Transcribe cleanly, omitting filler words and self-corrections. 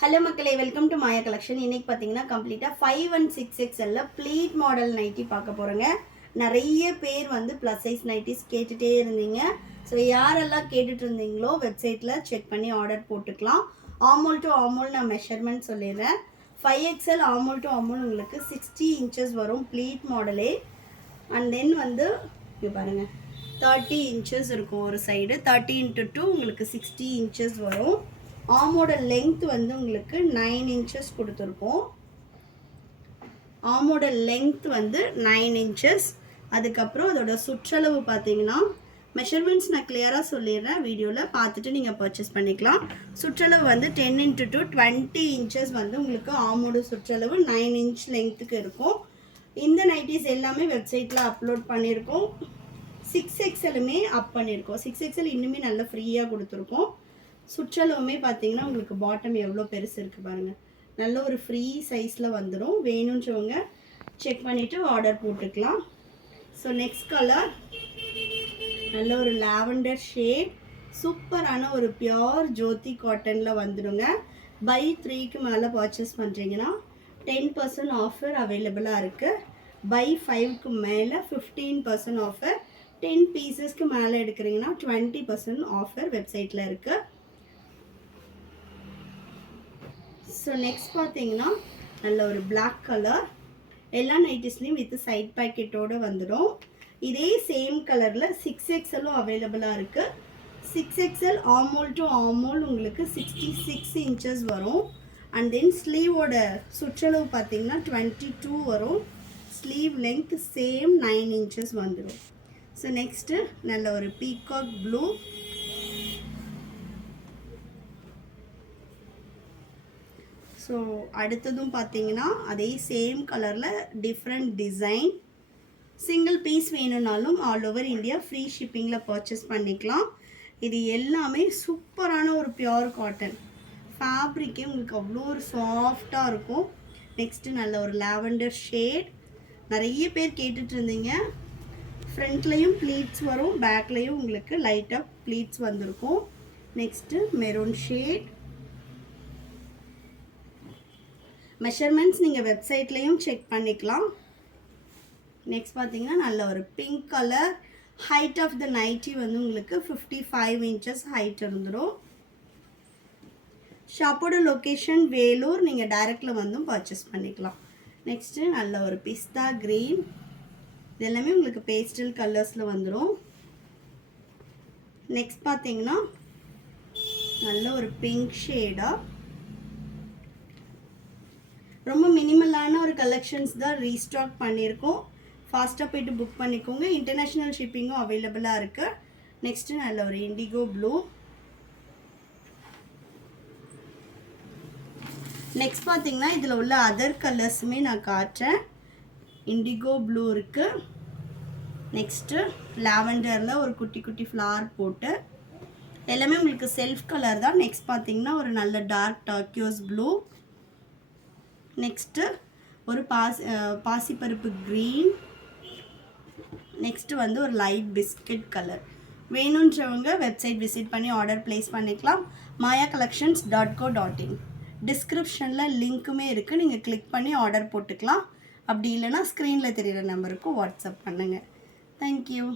Hello மக்களே, welcome to Maya collection. இன்னைக்கு பார்த்தீங்கன்னா கம்ப்ளீட்டாக 5 and 6XL pleat model nightie பார்க்க போகிறோங்க. நிறைய பேர் வந்து ப்ளஸ் சைஸ் நைட்டிஸ் கேட்டுகிட்டே இருந்தீங்க. ஸோ யாரெல்லாம் கேட்டுட்டு இருந்தீங்களோ வெப்சைட்டில் செக் பண்ணி ஆர்டர் போட்டுக்கலாம். ஆமோல் டு ஆமோல் நான் மெஷர்மெண்ட் சொல்லிடுறேன். 5XL ஆமோல் டு ஆமோல் உங்களுக்கு 60 inches வரும் ப்ளீட் மாடலே. அண்ட் தென் வந்து இங்கே பாருங்கள் 30 inches இருக்கும் ஒரு சைடு. 30 into 2 உங்களுக்கு 60 inches வரும். ஆமோட லெங்த் வந்து உங்களுக்கு 9 inches கொடுத்துருக்கோம். ஆமோட லெங்த் வந்து 9 inches. அதுக்கப்புறம் அதோட சுற்றளவு பார்த்தீங்கன்னா மெஷர்மெண்ட்ஸ் நான் கிளியராக சொல்லிடுறேன், வீடியோவில் பார்த்துட்டு நீங்கள் பர்ச்சேஸ் பண்ணிக்கலாம். சுற்றளவு வந்து 10 into 2 20 inches வந்து உங்களுக்கு ஆமோட சுற்றளவு 9 inch லெங்த்துக்கு இருக்கும். இந்த நைட்டிஸ் எல்லாமே வெப்சைட்டில் அப்லோட் பண்ணியிருக்கோம். 6XLமே அப் பண்ணியிருக்கோம். 6XL இன்னுமே நல்லா ஃப்ரீயாக கொடுத்துருக்கோம். சுற்றளவுமே பார்த்தீங்கன்னா உங்களுக்கு பாட்டம் எவ்வளோ பெருசு இருக்குது பாருங்கள். நல்ல ஒரு ஃப்ரீ சைஸில் வந்துடும். வேணுன்றவங்க செக் பண்ணிவிட்டு ஆர்டர் போட்டுக்கலாம். ஸோ நெக்ஸ்ட் கலர் நல்ல ஒரு லாவெண்டர் ஷேட், சூப்பரான ஒரு பியோர் ஜோதி காட்டனில் வந்துடுங்க. பை 3க்கு மேலே பர்ச்சேஸ் பண்ணுறீங்கன்னா 10% ஆஃபர் அவைலபிளாக இருக்குது. பை 5க்கு மேலே 15% ஆஃபர். 10 பீசஸ்க்கு மேலே எடுக்கிறீங்கன்னா 20% ஆஃபர் வெப்சைட்டில் இருக்குது. ஸோ நெக்ஸ்ட் பார்த்தீங்கன்னா நல்ல ஒரு பிளாக் கலர், எல்லா நைட்டிஸ்லேயும் வித் சைட் பேக்கெட்டோடு வந்துடும். இதே சேம் கலரில் 6XLம் அவைலபிளாக இருக்குது. 6XL ஆமோல் டு ஆமோல் உங்களுக்கு 66 inches வரும். அண்ட் தென் ஸ்லீவோட சுற்றளவு பார்த்தீங்கன்னா 22 வரும். ஸ்லீவ் லெங்க் சேம் 9 inches வந்துடும். ஸோ நெக்ஸ்ட்டு நல்ல ஒரு பீகாக் ப்ளூ, ஸோ அடுத்ததும் பார்த்தீங்கன்னா அதே சேம் கலரில் டிஃப்ரெண்ட் டிசைன். சிங்கிள் பீஸ் வேணும்னாலும் ஆல் ஓவர் இந்தியா ஃப்ரீ ஷிப்பிங்கில் பர்ச்சேஸ் பண்ணிக்கலாம். இது எல்லாமே சூப்பரான ஒரு பியோர் காட்டன் ஃபேப்ரிக்கே உங்களுக்கு அவ்வளோ ஒரு சாஃப்டாக இருக்கும். நெக்ஸ்ட்டு நல்ல ஒரு லாவெண்டர் ஷேட், நிறைய பேர் கேட்டுட்டு இருந்தீங்க. ஃப்ரண்ட்லேயும் ப்ளீட்ஸ் வரும், பேக்லேயும் உங்களுக்கு லைட்டாக ப்ளீட்ஸ் வந்திருக்கும். Next maroon shade. மெஷர்மெண்ட்ஸ் நீங்கள் வெப்சைட்லேயும் செக் பண்ணிக்கலாம். நெக்ஸ்ட் பார்த்தீங்கன்னா நல்ல ஒரு pink colour. Height of the nighty வந்து உங்களுக்கு 55 inches ஹைட் இருந்துடும். ஷாப்போட லொக்கேஷன் வேலூர், நீங்கள் டைரெக்டில் வந்தும் பர்ச்சேஸ் பண்ணிக்கலாம். நெக்ஸ்ட்டு நல்ல ஒரு பிஸ்தா க்ரீன், இது எல்லாமே உங்களுக்கு பேஸ்டல் கலர்ஸில் வந்துடும். நெக்ஸ்ட் பார்த்தீங்கன்னா நல்ல ஒரு பிங்க் ஷேடாக, ரொம்ப மினிமலான ஒரு கலெக்ஷன்ஸ் தான் ரீஸ்டாக் பண்ணியிருக்கோம். ஃபாஸ்ட்டாக போய்ட்டு புக் பண்ணிக்கோங்க. இன்டர்நேஷ்னல் ஷிப்பிங்கும் அவைலபிளாக இருக்குது. நெக்ஸ்ட்டு நல்ல ஒரு இண்டிகோ ப்ளூ. நெக்ஸ்ட் பார்த்தீங்கன்னா இதில் உள்ள அதர் கலர்ஸுமே நான் காட்டுறேன். இண்டிகோ ப்ளூ இருக்குது. நெக்ஸ்ட்டு லாவெண்டரில் ஒரு குட்டி குட்டி ஃப்ளவர் போட்டு எல்லாமே உங்களுக்கு செல்ஃப் கலர் தான். நெக்ஸ்ட் பார்த்தீங்கன்னா ஒரு நல்ல டார்க் டர்க்கியோஸ் ப்ளூ. நெக்ஸ்ட்டு ஒரு பாசிப்பருப்பு க்ரீன். நெக்ஸ்ட்டு வந்து ஒரு லைட் பிஸ்கட் கலர். வேணுன்றவங்க வெப்சைட் விசிட் பண்ணி ஆர்டர் ப்ளேஸ் பண்ணிக்கலாம். mayacollections.co.in டிஸ்கிரிப்ஷனில் லிங்க்குமே இருக்குது, நீங்கள் கிளிக் பண்ணி ஆர்டர் போட்டுக்கலாம். அப்படி இல்லைனா ஸ்க்ரீனில் தெரிகிற நம்பருக்கு வாட்ஸ்அப் பண்ணுங்கள். தேங்க்யூ.